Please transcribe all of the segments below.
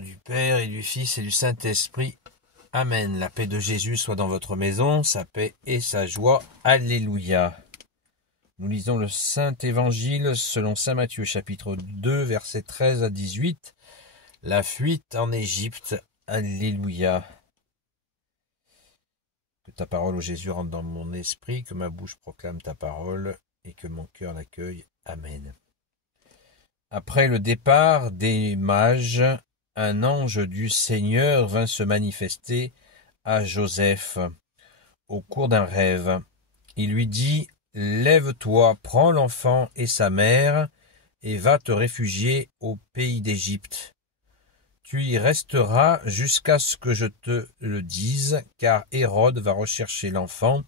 du Père et du Fils et du Saint-Esprit. Amen. La paix de Jésus soit dans votre maison, sa paix et sa joie. Alléluia. Nous lisons le Saint-Évangile selon saint Matthieu, chapitre 2, versets 13 à 18. La fuite en Égypte. Alléluia. Que ta parole, ô Jésus, rentre dans mon esprit, que ma bouche proclame ta parole et que mon cœur l'accueille. Amen. Après le départ des mages, un ange du Seigneur vint se manifester à Joseph au cours d'un rêve. Il lui dit « Lève-toi, prends l'enfant et sa mère, et va te réfugier au pays d'Égypte. Tu y resteras jusqu'à ce que je te le dise, car Hérode va rechercher l'enfant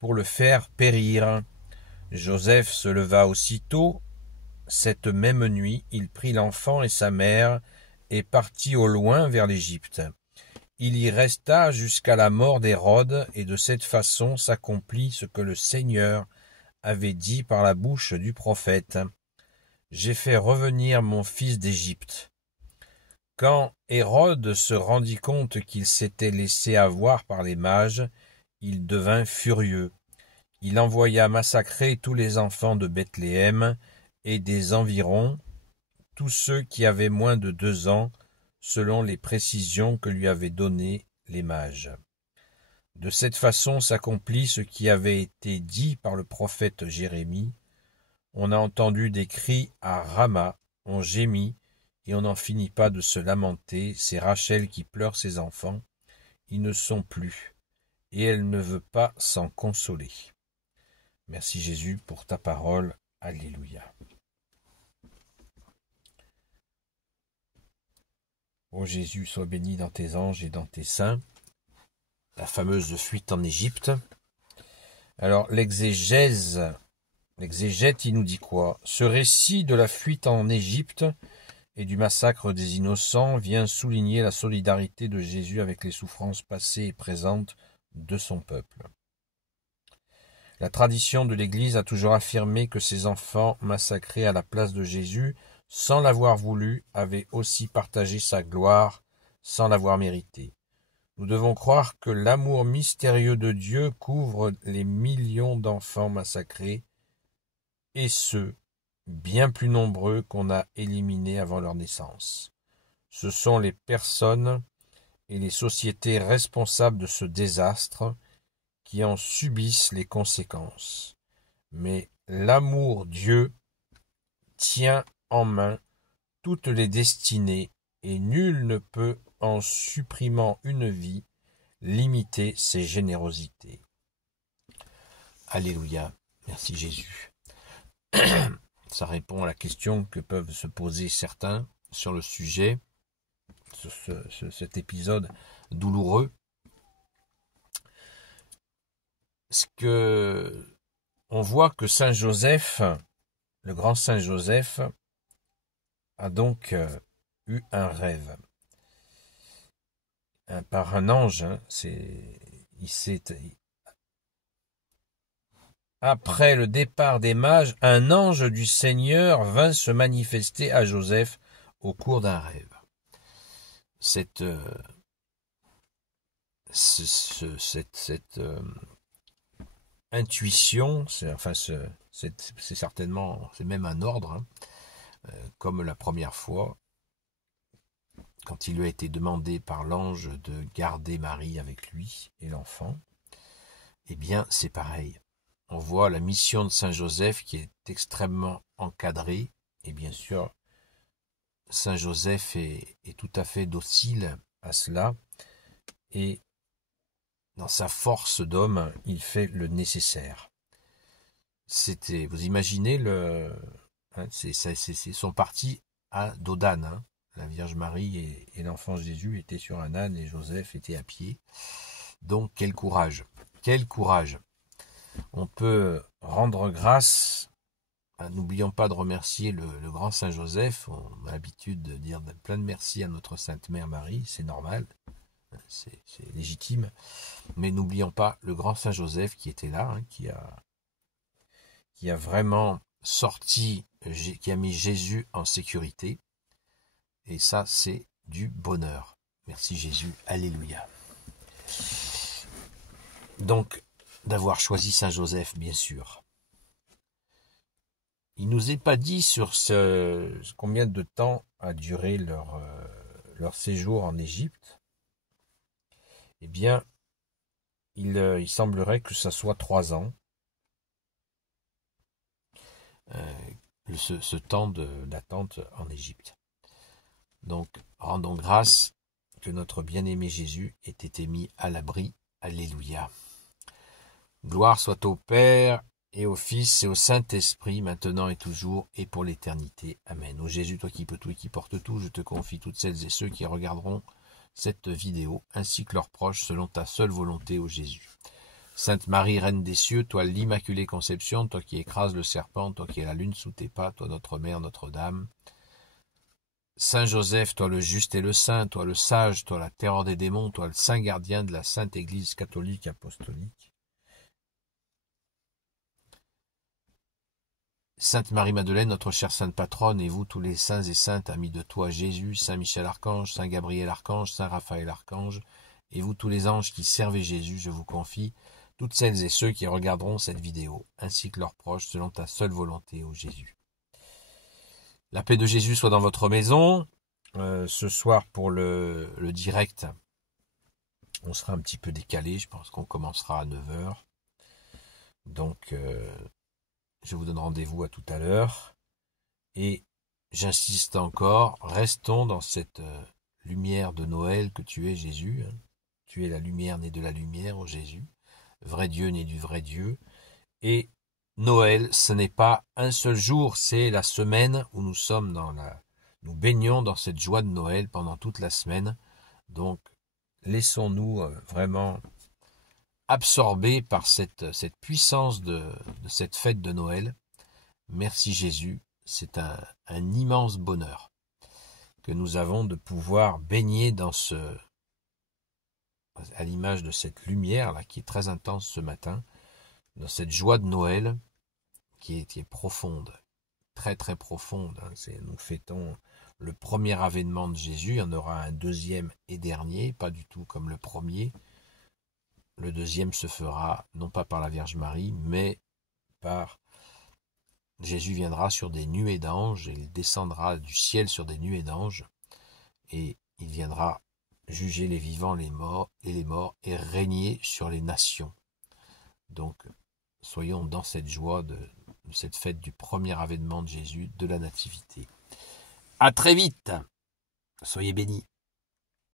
pour le faire périr. » Joseph se leva aussitôt. Cette même nuit, il prit l'enfant et sa mère et partit au loin vers l'Égypte. Il y resta jusqu'à la mort d'Hérode, et de cette façon s'accomplit ce que le Seigneur avait dit par la bouche du prophète. « J'ai fait revenir mon fils d'Égypte. » Quand Hérode se rendit compte qu'il s'était laissé avoir par les mages, il devint furieux. Il envoya massacrer tous les enfants de Bethléem et des environs, tous ceux qui avaient moins de 2 ans, selon les précisions que lui avaient données les mages. De cette façon s'accomplit ce qui avait été dit par le prophète Jérémie. On a entendu des cris à Rama, on gémit, et on n'en finit pas de se lamenter. C'est Rachel qui pleure ses enfants. Ils ne sont plus, et elle ne veut pas s'en consoler. Merci Jésus pour ta parole. Alléluia. Ô Jésus, sois béni dans tes anges et dans tes saints. La fameuse fuite en Égypte. Alors l'exégète, il nous dit quoi? Ce récit de la fuite en Égypte et du massacre des innocents vient souligner la solidarité de Jésus avec les souffrances passées et présentes de son peuple. La tradition de l'Église a toujours affirmé que ces enfants massacrés à la place de Jésus, sans l'avoir voulu, avaient aussi partagé sa gloire, sans l'avoir mérité. Nous devons croire que l'amour mystérieux de Dieu couvre les millions d'enfants massacrés, et ceux, bien plus nombreux qu'on a éliminés avant leur naissance. Ce sont les personnes et les sociétés responsables de ce désastre qui en subissent les conséquences. Mais l'amour Dieu tient en main toutes les destinées et nul ne peut, en supprimant une vie, limiter ses générosités. Alléluia. Merci Jésus. Ça répond à la question que peuvent se poser certains sur le sujet, sur cet épisode douloureux. On voit que Saint Joseph, le grand Saint Joseph, a donc eu un rêve. Par un ange, après le départ des mages, un ange du Seigneur vint se manifester à Joseph au cours d'un rêve. Cette intuition, c'est certainement, c'est même un ordre, comme la première fois, quand il lui a été demandé par l'ange de garder Marie avec lui et l'enfant. Eh bien, c'est pareil. On voit la mission de Saint Joseph qui est extrêmement encadrée, et bien sûr, Saint Joseph est tout à fait docile à cela, et dans sa force d'homme, il fait le nécessaire. Vous imaginez, ils sont partis à Dodane. La Vierge Marie et l'enfant Jésus étaient sur un âne et Joseph était à pied. Donc quel courage, quel courage. On peut rendre grâce, n'oublions pas de remercier le grand Saint Joseph. On a l'habitude de dire plein de merci à notre Sainte Mère Marie, c'est normal, c'est légitime. Mais n'oublions pas le grand Saint Joseph qui était là, qui a vraiment sorti, qui a mis Jésus en sécurité. Et ça, c'est du bonheur. Merci Jésus, alléluia. Donc, d'avoir choisi Saint Joseph, bien sûr. Il nous est pas dit sur combien de temps a duré leur séjour en Égypte. Eh bien, il semblerait que ça soit 3 ans, ce temps d'attente en Égypte. Donc, rendons grâce que notre bien-aimé Jésus ait été mis à l'abri. Alléluia. Gloire soit au Père, et au Fils, et au Saint-Esprit, maintenant et toujours, et pour l'éternité. Amen. Ô Jésus, toi qui peux tout et qui portes tout, je te confie toutes celles et ceux qui regarderont cette vidéo, ainsi que leurs proches, selon ta seule volonté, ô Jésus. Sainte Marie, Reine des cieux, toi l'Immaculée Conception, toi qui écrases le serpent, toi qui es la lune sous tes pas, toi notre Mère, Notre-Dame. Saint Joseph, toi le juste et le saint, toi le sage, toi la terreur des démons, toi le saint gardien de la Sainte Église catholique apostolique. Sainte Marie-Madeleine, notre chère sainte patronne, et vous tous les saints et saintes, amis de toi Jésus, Saint Michel Archange, Saint Gabriel Archange, Saint Raphaël Archange, et vous tous les anges qui servez Jésus, je vous confie toutes celles et ceux qui regarderont cette vidéo, ainsi que leurs proches, selon ta seule volonté, ô Jésus. La paix de Jésus soit dans votre maison. Ce soir, pour le direct, on sera un petit peu décalé, je pense qu'on commencera à 9h. Donc, je vous donne rendez-vous à tout à l'heure. Et j'insiste encore, restons dans cette lumière de Noël que tu es, Jésus. Tu es la lumière née de la lumière, ô Jésus. Vrai Dieu né du vrai Dieu. Et Noël, ce n'est pas un seul jour, c'est la semaine où nous sommes nous baignons dans cette joie de Noël pendant toute la semaine. Donc, laissons-nous vraiment absorbés par cette puissance de cette fête de Noël. Merci Jésus, c'est un immense bonheur que nous avons de pouvoir baigner dans à l'image de cette lumière là qui est très intense ce matin, dans cette joie de Noël qui est profonde, très très profonde. Nous fêtons le premier avènement de Jésus, il y en aura un deuxième et dernier, pas du tout comme le premier. Le deuxième se fera non pas par la Vierge Marie, mais par Jésus viendra sur des nuées d'anges, et il descendra du ciel sur des nuées d'anges, et il viendra juger les vivants, les morts, et régner sur les nations. Donc, soyons dans cette joie de cette fête du premier avènement de Jésus, de la Nativité. À très vite. Soyez bénis.